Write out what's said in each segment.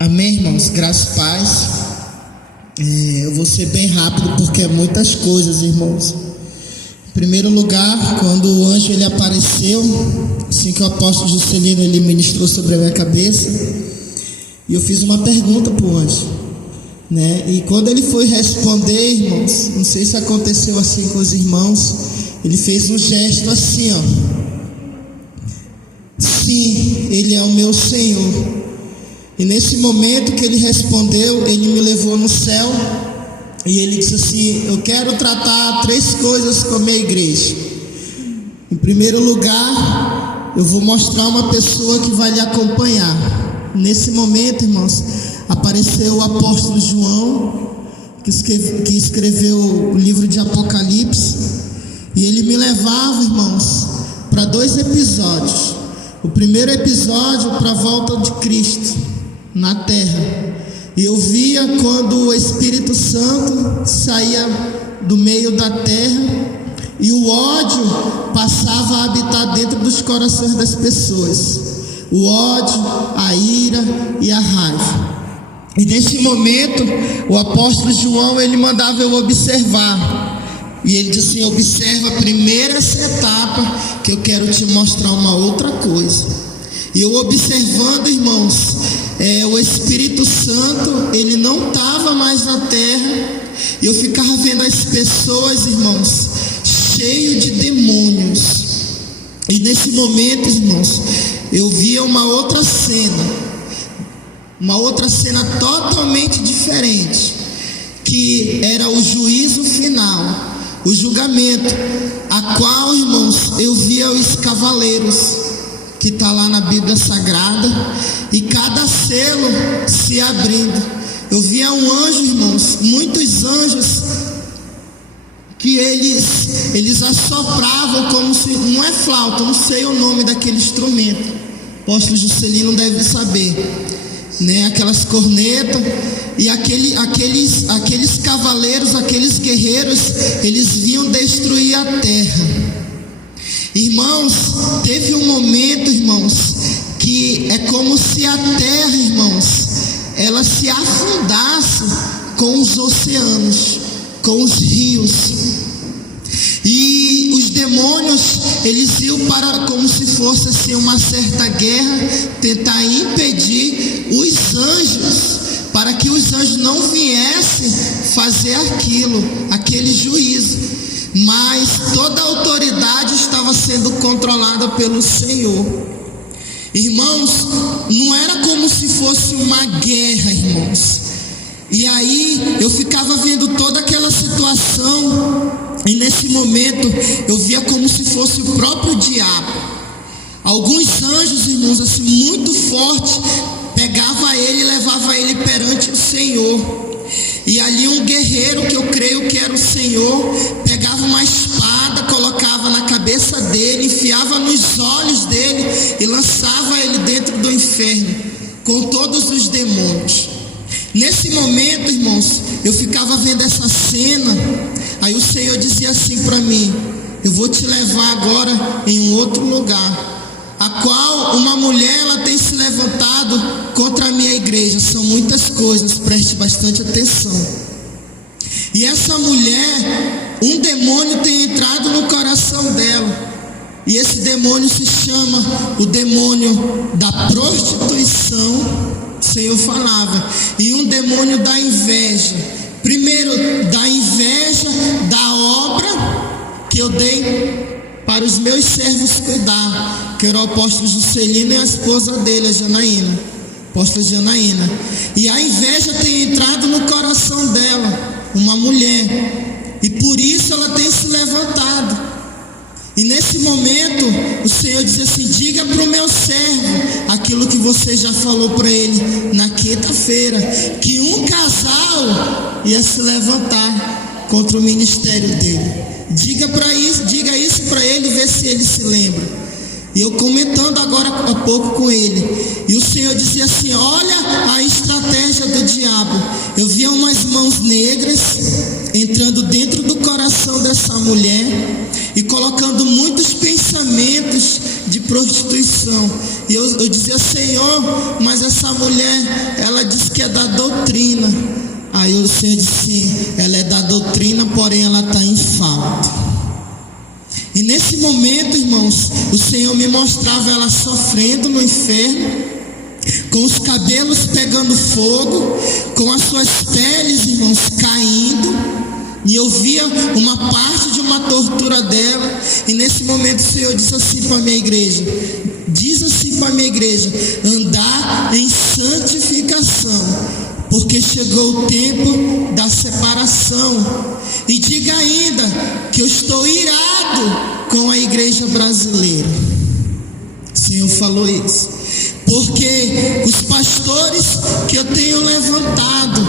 Amém, irmãos? Graças e paz. Eu vou ser bem rápido porque é muitas coisas, irmãos. Em primeiro lugar, quando o anjo ele apareceu, assim que o apóstolo Juscelino ele ministrou sobre a minha cabeça, e eu fiz uma pergunta para o anjo, né? E quando ele foi responder, irmãos, não sei se aconteceu assim com os irmãos, ele fez um gesto assim, ó. Sim, ele é o meu Senhor. E nesse momento que ele respondeu, ele me levou no céu e ele disse assim: eu quero tratar 3 coisas com a minha igreja. Em primeiro lugar, eu vou mostrar uma pessoa que vai lhe acompanhar. Nesse momento, irmãos, apareceu o apóstolo João, que escreveu o livro de Apocalipse, e ele me levava, irmãos, para 2 episódios. O primeiro episódio para a volta de Cristo na terra, e eu via quando o Espírito Santo saía do meio da terra e o ódio passava a habitar dentro dos corações das pessoas, o ódio, a ira e a raiva. E nesse momento o apóstolo João ele mandava eu observar, e ele disse assim: observa primeiro essa etapa, que eu quero te mostrar uma outra coisa. E eu observando, irmãos, o Espírito Santo, ele não estava mais na terra, e eu ficava vendo as pessoas, irmãos, cheias de demônios. E nesse momento, irmãos, eu via uma outra cena totalmente diferente, que era o juízo final, o julgamento, a qual, irmãos, eu via os cavaleiros, que está lá na Bíblia Sagrada, e cada selo se abrindo. Eu via um anjo, irmãos, muitos anjos, que eles assopravam como se, não é flauta, não sei o nome daquele instrumento, o apóstolo Juscelino deve saber, né? Aquelas cornetas, e aqueles cavaleiros, aqueles guerreiros, eles vinham destruir a terra. Irmãos, teve um momento, irmãos, que é como se a terra, irmãos, ela se afundasse com os oceanos, com os rios, e os demônios, eles iam para, como se fosse assim uma certa guerra, tentar impedir os anjos, para que os anjos não viessem fazer aquele juízo. Mas toda a autoridade estava sendo controlada pelo Senhor. Irmãos, não era como se fosse uma guerra, irmãos. E aí eu ficava vendo toda aquela situação, e nesse momento eu via como se fosse o próprio diabo. Alguns anjos, irmãos, assim muito fortes, pegava ele e levava ele perante o Senhor. E ali um guerreiro, que eu creio que era o Senhor, pegava uma espada, colocava na cabeça dele, enfiava nos olhos dele e lançava ele dentro do inferno com todos os demônios. Nesse momento, irmãos, eu ficava vendo essa cena. Aí o Senhor dizia assim para mim: eu vou te levar agora em um outro lugar, a qual uma mulher ela tem se levantado contra a minha igreja. São muitas coisas, preste bastante atenção. E essa mulher, um demônio tem entrado no coração dela, e esse demônio se chama o demônio da prostituição, o Senhor falava, e um demônio da inveja. Primeiro, da inveja da obra que eu dei para os meus servos cuidar, que era o apóstolo Juscelino e a esposa dele, a Janaína, apóstola Janaína. E a inveja tem entrado no coração dela, uma mulher, e por isso ela tem se levantado. E nesse momento o Senhor diz assim: diga para o meu servo aquilo que você já falou para ele na quinta-feira, que um casal ia se levantar contra o ministério dele. Diga isso para ele, ver se ele se lembra. E eu comentando agora há pouco com ele, e o Senhor dizia assim: olha a estratégia do diabo. Eu via umas mãos negras entrando dentro do coração dessa mulher e colocando muitos pensamentos de prostituição. E eu dizia: Senhor, mas essa mulher, ela diz que é da doutrina. Aí o Senhor disse: ela é da doutrina, porém ela está em falta. E nesse momento, irmãos, o Senhor me mostrava ela sofrendo no inferno, com os cabelos pegando fogo, com as suas peles, irmãos, caindo. E eu via uma parte de uma tortura dela. E nesse momento o Senhor disse assim para a minha igreja: diz assim para a minha igreja: andar em santificação, porque chegou o tempo da separação. E diga ainda que eu estou irado com a igreja brasileira. O Senhor falou isso, porque os pastores que eu tenho levantado,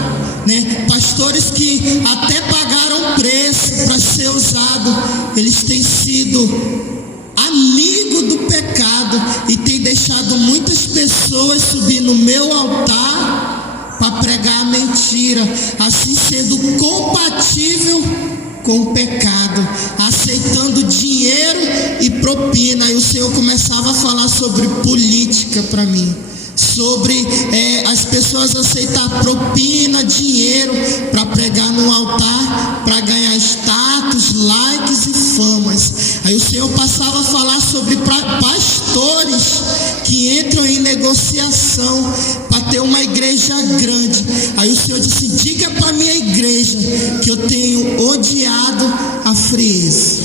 pastores que até pagaram preço para ser usado, eles têm sido amigo do pecado e têm deixado muitas pessoas subir no meu altar para pregar a mentira, assim sendo compatível com o pecado, aceitando dinheiro e propina. E o Senhor começava a falar sobre política para mim, sobre as pessoas aceitar propina, dinheiro para pregar no altar, para ganhar status, likes e famas. Aí o Senhor passava a falar sobre pastores que entram em negociação para ter uma igreja grande. Aí o Senhor disse: diga para minha igreja que eu tenho odiado a frieza.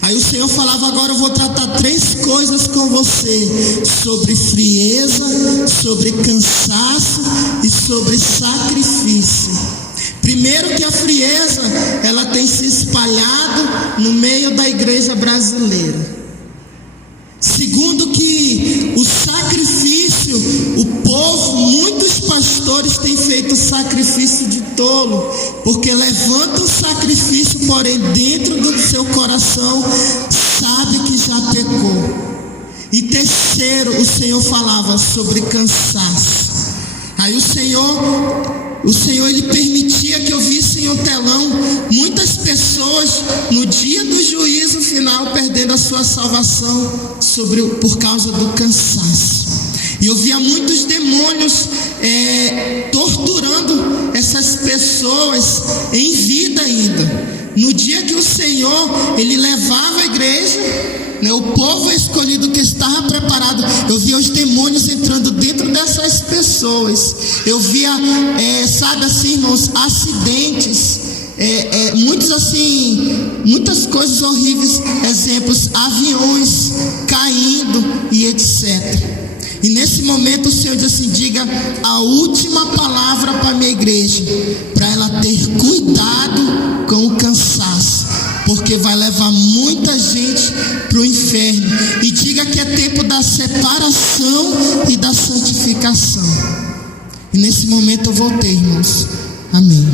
Aí o Senhor falava: agora eu vou tratar 3 coisas com você: sobre frieza, sobre cansaço e sobre sacrifício. Primeiro, que a frieza, ela tem se espalhado no meio da igreja brasileira. Segundo, que o sacrifício, o povo, muitos pastores têm feito sacrifício de tolo, porque levantam sacrifício, porém dentro do seu coração sabe que já pecou. E terceiro, o Senhor falava sobre cansaço. Aí o Senhor ele permitia que eu visse em um telão muitas pessoas no dia do juízo final perdendo a sua salvação por causa do cansaço. E eu via muitos demônios torturando essas pessoas em vida ainda. No dia que o Senhor ele levava a igreja, o povo escolhido que estava preparado, eu via os demônios entrando dentro dessas pessoas. Eu via, sabe assim, irmãos, acidentes, muitas coisas horríveis, exemplos, aviões caindo e etc. E nesse momento o Senhor diz assim: diga a última palavra para a minha igreja, para ela ter cuidado com o cansaço, porque vai levar muita gente para o inferno. E diga que é tempo da separação e da santificação. E nesse momento eu voltei, irmãos. Amém.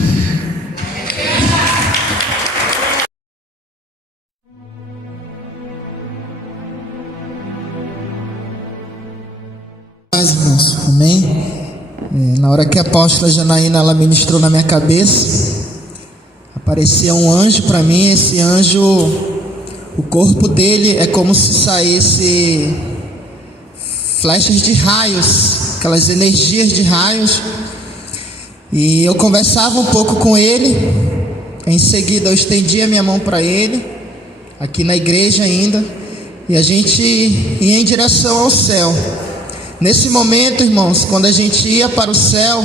Irmãos, amém. Na hora que a apóstola Janaína ela ministrou na minha cabeça, aparecia um anjo para mim. Esse anjo, o corpo dele é como se saísse flechas de raios, aquelas energias de raios. E eu conversava um pouco com ele. Em seguida eu estendi a minha mão para ele, aqui na igreja ainda, e a gente ia em direção ao céu. Nesse momento, irmãos, quando a gente ia para o céu,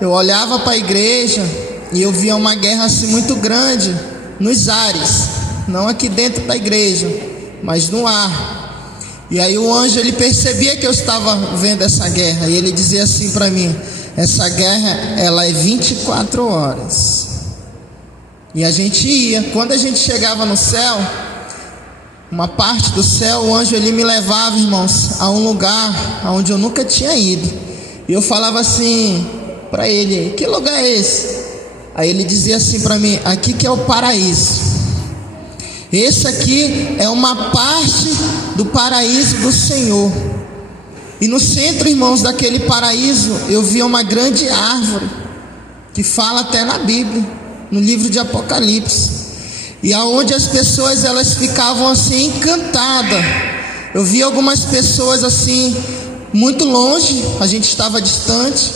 eu olhava para a igreja e eu via uma guerra assim muito grande nos ares, não aqui dentro da igreja, mas no ar. E aí o anjo ele percebia que eu estava vendo essa guerra, e ele dizia assim para mim: essa guerra ela é 24 horas. E a gente ia. Quando a gente chegava no céu, uma parte do céu, o anjo ele me levava, irmãos, a um lugar onde eu nunca tinha ido. E eu falava assim para ele: que lugar é esse? Aí ele dizia assim para mim: aqui que é o paraíso. Esse aqui é uma parte do paraíso do Senhor. E no centro, irmãos, daquele paraíso, eu via uma grande árvore, que fala até na Bíblia, no livro de Apocalipse. E aonde as pessoas elas ficavam assim encantadas eu vi algumas pessoas assim, muito longe, a gente estava distante,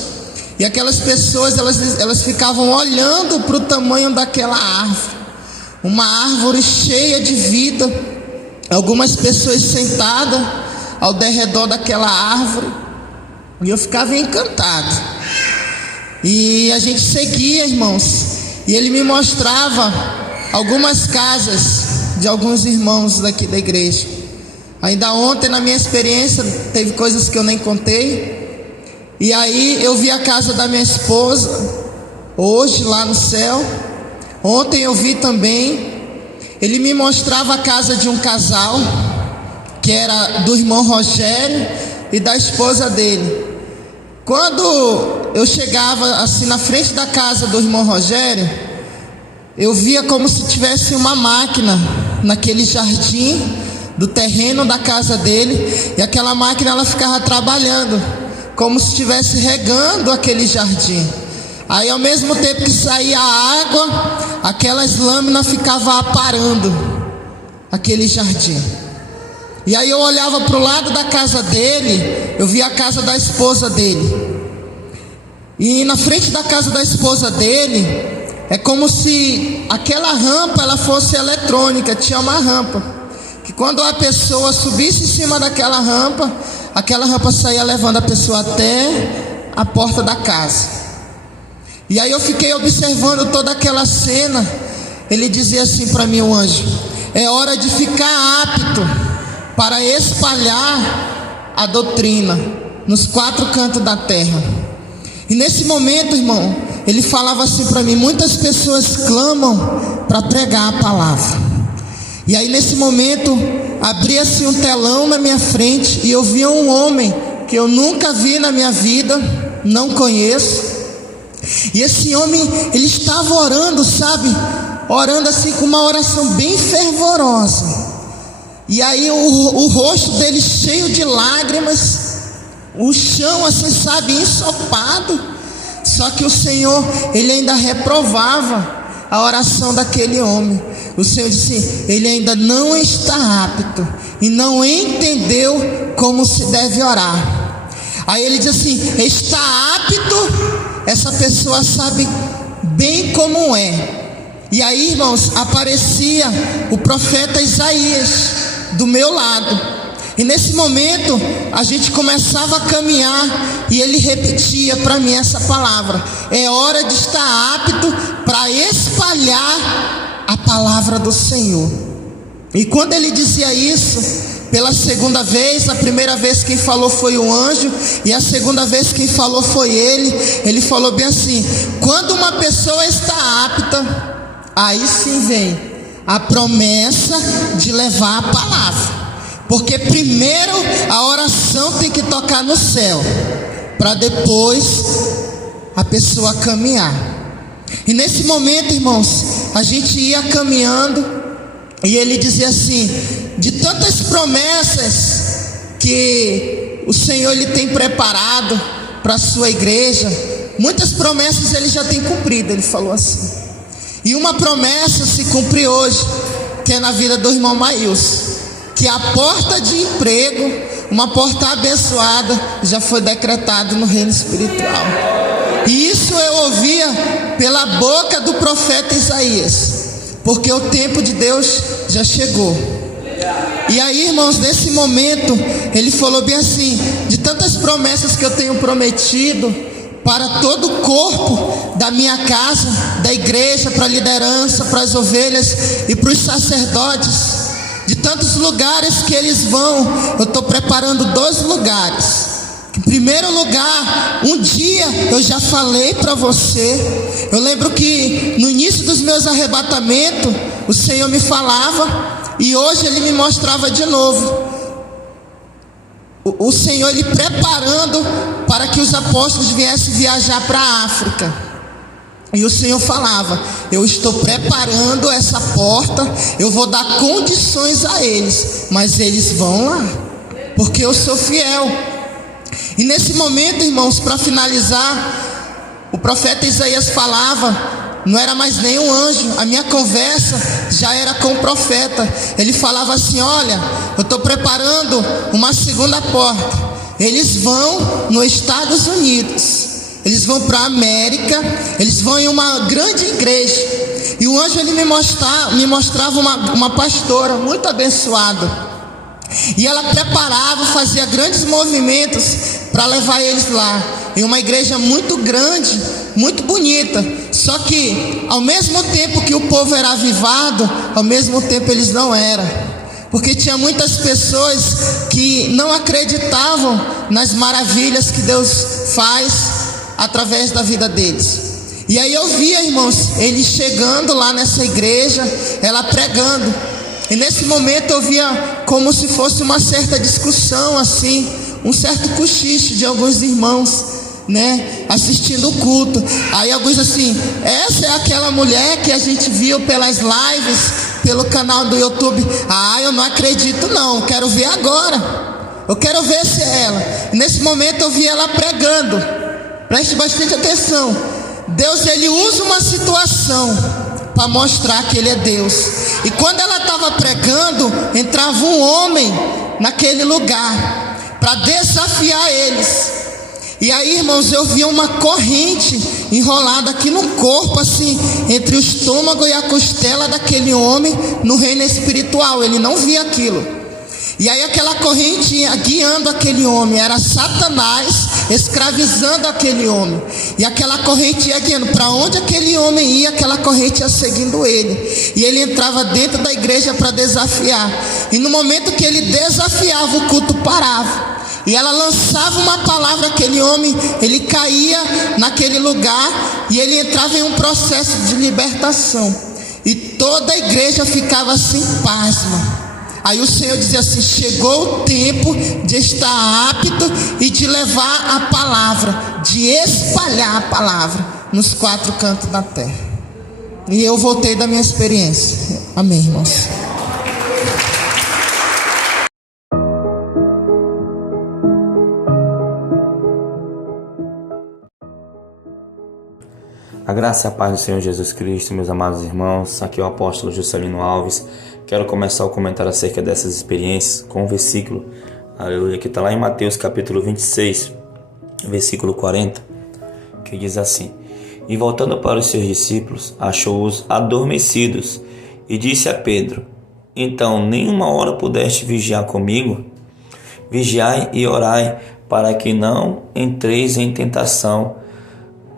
e aquelas pessoas, elas ficavam olhando para o tamanho daquela árvore, uma árvore cheia de vida, algumas pessoas sentadas ao redor daquela árvore, e eu ficava encantado. E a gente seguia, irmãos, e ele me mostrava algumas casas de alguns irmãos daqui da igreja. Ainda ontem, na minha experiência, teve coisas que eu nem contei. E aí eu vi a casa da minha esposa hoje lá no céu. Ontem eu vi também. Ele me mostrava a casa de um casal, que era do irmão Rogério e da esposa dele. Quando eu chegava assim na frente da casa do irmão Rogério, eu via como se tivesse uma máquina naquele jardim do terreno da casa dele, e aquela máquina ela ficava trabalhando, como se estivesse regando aquele jardim. Aí ao mesmo tempo que saía a água, aquelas lâminas ficavam aparando aquele jardim. E aí eu olhava para o lado da casa dele, eu via a casa da esposa dele. E na frente da casa da esposa dele, é como se aquela rampa ela fosse eletrônica, tinha uma rampa, que quando a pessoa subisse em cima daquela rampa, aquela rampa saía levando a pessoa até a porta da casa. E aí eu fiquei observando toda aquela cena. Ele dizia assim para mim, o anjo: é hora de ficar apto para espalhar a doutrina nos 4 cantos da terra. E nesse momento, irmão, ele falava assim para mim: muitas pessoas clamam para pregar a palavra. E aí nesse momento abria-se um telão na minha frente, e eu via um homem que eu nunca vi na minha vida, não conheço. E esse homem, ele estava orando, sabe? Orando assim com uma oração bem fervorosa. E aí o rosto dele cheio de lágrimas, o chão assim, sabe, ensopado. Só que o Senhor, ele ainda reprovava a oração daquele homem. O Senhor disse: ele ainda não está apto e não entendeu como se deve orar. Aí ele diz assim: está apto, essa pessoa sabe bem como é. E aí, irmãos, aparecia o profeta Isaías do meu lado. E nesse momento a gente começava a caminhar, e ele repetia para mim essa palavra: é hora de estar apto para espalhar a palavra do Senhor. E quando ele dizia isso, pela segunda vez, a primeira vez quem falou foi o anjo, e a segunda vez quem falou foi ele. Ele falou bem assim: quando uma pessoa está apta, aí sim vem a promessa de levar a palavra. Porque primeiro a oração tem que tocar no céu, para depois a pessoa caminhar. E nesse momento, irmãos, a gente ia caminhando, e ele dizia assim: de tantas promessas que o Senhor ele tem preparado para a sua igreja, muitas promessas ele já tem cumprido. Ele falou assim. E uma promessa se cumpre hoje, que é na vida do irmão Maílson, que a porta de emprego, uma porta abençoada, já foi decretada no reino espiritual. E isso eu ouvia pela boca do profeta Isaías, porque o tempo de Deus já chegou. E aí, irmãos, nesse momento ele falou bem assim: de tantas promessas que eu tenho prometido para todo o corpo da minha casa, da igreja, para a liderança, para as ovelhas e para os sacerdotes, de tantos lugares que eles vão, eu estou preparando 2 lugares. Em primeiro lugar, um dia eu já falei para você. Eu lembro que no início dos meus arrebatamentos, o Senhor me falava, e hoje Ele me mostrava de novo. O Senhor, Ele preparando para que os apóstolos viessem viajar para a África. E o Senhor falava: eu estou preparando essa porta, eu vou dar condições a eles, mas eles vão lá, porque eu sou fiel. E nesse momento, irmãos, para finalizar, o profeta Isaías falava não era mais nenhum anjo, a minha conversa já era com o profeta. Ele falava assim: olha, eu estou preparando uma segunda porta. Eles vão nos Estados Unidos, eles vão para a América, eles vão em uma grande igreja. E o anjo ele me mostrava uma pastora muito abençoada. E ela preparava, fazia grandes movimentos para levar eles lá, em uma igreja muito grande, muito bonita. Só que ao mesmo tempo que o povo era avivado, ao mesmo tempo eles não eram, porque tinha muitas pessoas que não acreditavam nas maravilhas que Deus faz através da vida deles. E aí eu via, irmãos, eles chegando lá nessa igreja, ela pregando. E nesse momento eu via como se fosse uma certa discussão, assim, um certo cochicho de alguns irmãos, né, assistindo o culto. Aí alguns assim: essa é aquela mulher que a gente viu pelas lives, pelo canal do YouTube. Ah, eu não acredito não, quero ver agora. Eu quero ver se é ela. E nesse momento eu vi ela pregando. Preste bastante atenção. Deus ele usa uma situação para mostrar que ele é Deus. E quando ela estava pregando, entrava um homem naquele lugar para desafiar eles. E aí, irmãos, eu via uma corrente enrolada aqui no corpo, assim, entre o estômago e a costela daquele homem, no reino espiritual. Ele não via aquilo. E aí aquela corrente ia guiando aquele homem, era Satanás escravizando aquele homem. E aquela corrente ia guiando, para onde aquele homem ia, aquela corrente ia seguindo ele. E ele entrava dentro da igreja para desafiar. E no momento que ele desafiava, o culto parava. E ela lançava uma palavra, aquele homem, ele caía naquele lugar e ele entrava em um processo de libertação. E toda a igreja ficava assim, pasma. Aí o Senhor dizia assim: chegou o tempo de estar apto e de levar a palavra, de espalhar a palavra nos 4 cantos da terra. E eu voltei da minha experiência. Amém, irmãos. A graça e a paz do Senhor Jesus Cristo, meus amados irmãos. Aqui é o apóstolo Juscelino Alves. Quero começar o comentário acerca dessas experiências com um versículo, aleluia, que está lá em Mateus capítulo 26, versículo 40, que diz assim: E voltando para os seus discípulos, achou-os adormecidos, e disse a Pedro: Então, nenhuma hora pudeste vigiar comigo? Vigiai e orai, para que não entreis em tentação.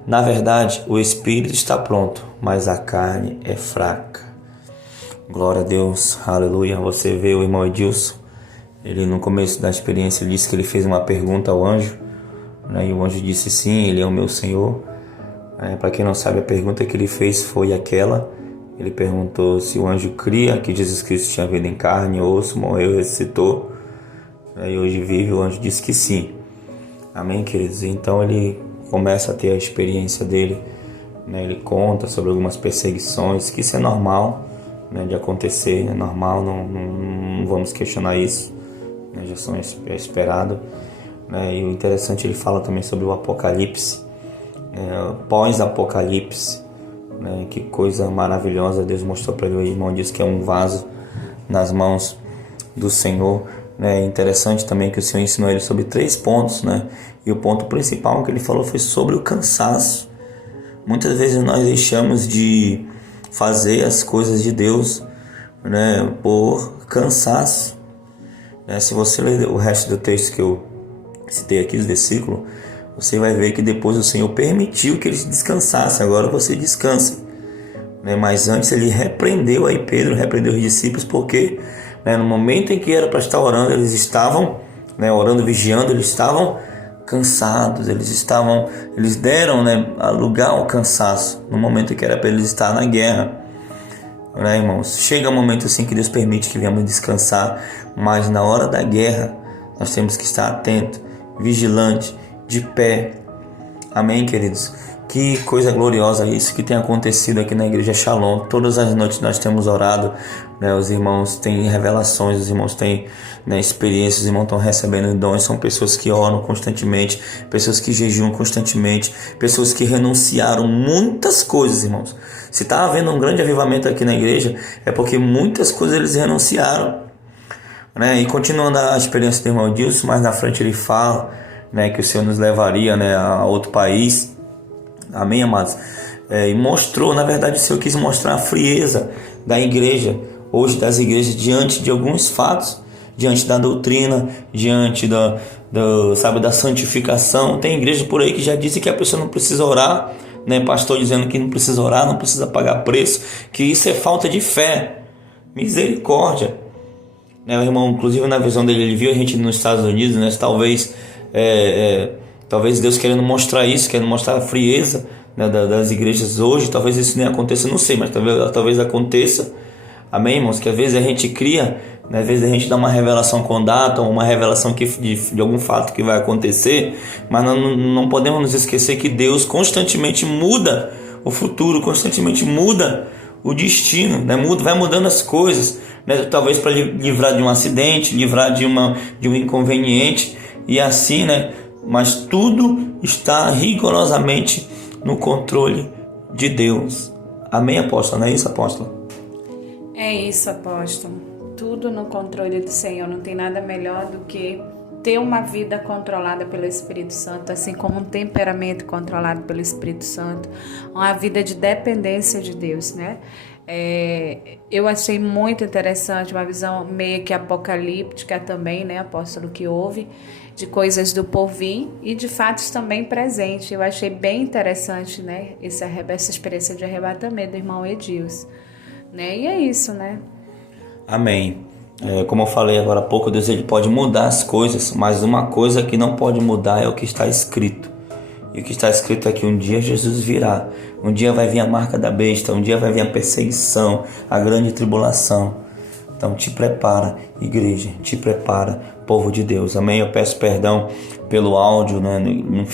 Na verdade, o espírito está pronto, mas a carne é fraca. Glória a Deus, aleluia. Você vê o irmão Edilson, ele no começo da experiência ele disse que ele fez uma pergunta ao anjo, né? E o anjo disse: sim, ele é o meu Senhor. Para quem não sabe, a pergunta que ele fez foi aquela: ele perguntou se o anjo cria que Jesus Cristo tinha vindo em carne, osso, morreu e ressuscitou, e hoje vive. O anjo disse que sim. Amém, queridos? Então ele começa a ter a experiência dele, né? Ele conta sobre algumas perseguições, que isso é normal, né, de acontecer, é normal, não vamos questionar isso, né, já são esperado, né? E o interessante, ele fala também sobre o Apocalipse, pós-Apocalipse, né? Que coisa maravilhosa Deus mostrou para ele. O irmão diz que é um vaso nas mãos do Senhor, né? É interessante também que o Senhor ensinou ele sobre 3 pontos, né? E o ponto principal que ele falou foi sobre o cansaço. Muitas vezes nós deixamos de fazer as coisas de Deus, né, por cansaço, né? Se você ler o resto do texto que eu citei aqui, os versículos, você vai ver que depois o Senhor permitiu que eles descansassem. Agora você descansa, né? Mas antes ele repreendeu aí Pedro, repreendeu os discípulos, porque, né, no momento em que era para estar orando, eles estavam, né, orando, vigiando, eles estavam cansados, eles deram, né, lugar ao cansaço, no momento que era para eles estar na guerra, né, irmãos? Chega um momento assim que Deus permite que venhamos descansar, mas na hora da guerra nós temos que estar atento, vigilante, de pé. Amém, queridos? Que coisa gloriosa isso que tem acontecido aqui na Igreja Shalom. Todas as noites nós temos orado, né? Os irmãos têm revelações, os irmãos têm, né, experiências, os irmãos estão recebendo dons. São pessoas que oram constantemente, pessoas que jejuam constantemente, pessoas que renunciaram muitas coisas, irmãos. Se está havendo um grande avivamento aqui na igreja, é porque muitas coisas eles renunciaram, né? E continuando a experiência do irmão Dilson, mais na frente ele fala, né, que o Senhor nos levaria, né, a outro país. Amém, amados? E mostrou, na verdade, o Senhor quis mostrar a frieza da igreja, hoje das igrejas, diante de alguns fatos, diante da doutrina, diante da santificação. Tem igreja por aí que já disse que a pessoa não precisa orar, né? Pastor dizendo que não precisa orar, não precisa pagar preço, que isso é falta de fé. Misericórdia, né? O irmão, inclusive na visão dele, ele viu a gente nos Estados Unidos, né? Talvez Deus querendo mostrar isso, querendo mostrar a frieza, né, das igrejas hoje. Talvez isso nem aconteça, não sei, mas talvez aconteça. Amém, irmãos? Que às vezes a gente cria, né, às vezes a gente dá uma revelação com data, ou uma revelação de algum fato que vai acontecer, mas não podemos nos esquecer que Deus constantemente muda o futuro, constantemente muda o destino, né? Vai mudando as coisas, né? Talvez para livrar de um acidente, livrar de um inconveniente, e assim, né? Mas tudo está rigorosamente no controle de Deus. Amém, apóstolo? Não é isso, apóstolo? É isso, apóstolo. Tudo no controle do Senhor. Não tem nada melhor do que ter uma vida controlada pelo Espírito Santo, assim como um temperamento controlado pelo Espírito Santo, uma vida de dependência de Deus, né? Eu achei muito interessante, uma visão meio que apocalíptica também, né, apóstolo, que houve, de coisas do porvir e de fatos também presentes. Eu achei bem interessante, né, essa experiência de arrebatamento do irmão Edilson, né? E é isso, né? Amém. Como eu falei agora há pouco, Deus ele pode mudar as coisas, mas uma coisa que não pode mudar é o que está escrito. E o que está escrito é que um dia Jesus virá, um dia vai vir a marca da besta, um dia vai vir a perseguição, a grande tribulação. Então te prepara, igreja, te prepara, povo de Deus. Amém? Eu peço perdão pelo áudio, né? Não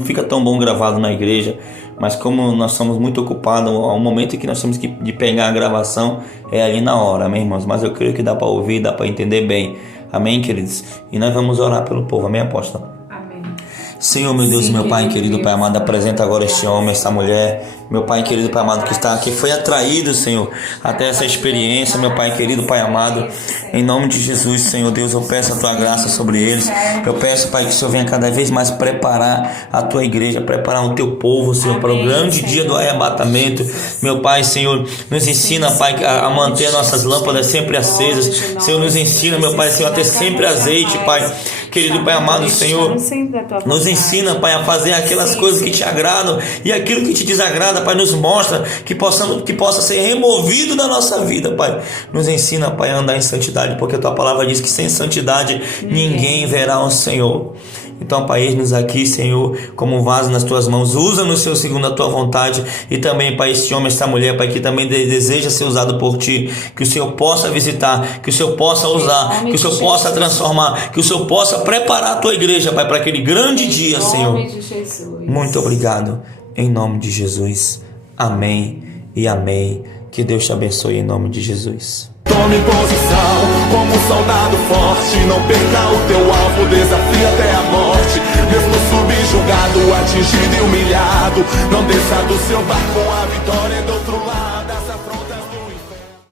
fica tão bom gravado na igreja, mas como nós somos muito ocupados, ao momento que nós temos de pegar a gravação é ali na hora, amém, irmãos? Mas eu creio que dá para ouvir, dá para entender bem. Amém, queridos? E nós vamos orar pelo povo, amém, apóstolo? Senhor, meu Deus, meu Pai querido, Pai amado, apresenta agora este homem, esta mulher, meu Pai querido, Pai amado, que está aqui, foi atraído, Senhor, até essa experiência, meu Pai querido, Pai amado, em nome de Jesus, Senhor Deus, eu peço a Tua graça sobre eles, eu peço, Pai, que o Senhor venha cada vez mais preparar a Tua igreja, preparar o Teu povo, Senhor, para o grande dia do arrebatamento, meu Pai, Senhor, nos ensina, Pai, a manter nossas lâmpadas sempre acesas, Senhor, nos ensina, meu Pai, Senhor, a ter sempre azeite, Pai, querido Pai amado, Senhor, nos ensina, Pai, a fazer aquelas coisas que te agradam e aquilo que te desagrada, Pai, nos mostra que possa ser removido da nossa vida, Pai. Nos ensina, Pai, a andar em santidade, porque a Tua palavra diz que sem santidade ninguém verá o Senhor. Então, Pai, eis-nos aqui, Senhor, como um vaso nas Tuas mãos. Usa-nos, Senhor, segundo a Tua vontade. E também, Pai, este homem, esta mulher, Pai, que também deseja ser usado por Ti. Que o Senhor possa visitar, que o Senhor possa usar, que o Senhor possa transformar, que o Senhor possa preparar a Tua igreja, Pai, para aquele grande dia, Senhor. Muito obrigado. Em nome de Jesus. Amém e amém. Que Deus te abençoe em nome de Jesus. Tome posição como um soldado forte. Não perca o teu alvo, desafia até a morte. Mesmo subjugado, atingido e humilhado, não desça do seu barco, a vitória é do outro lado.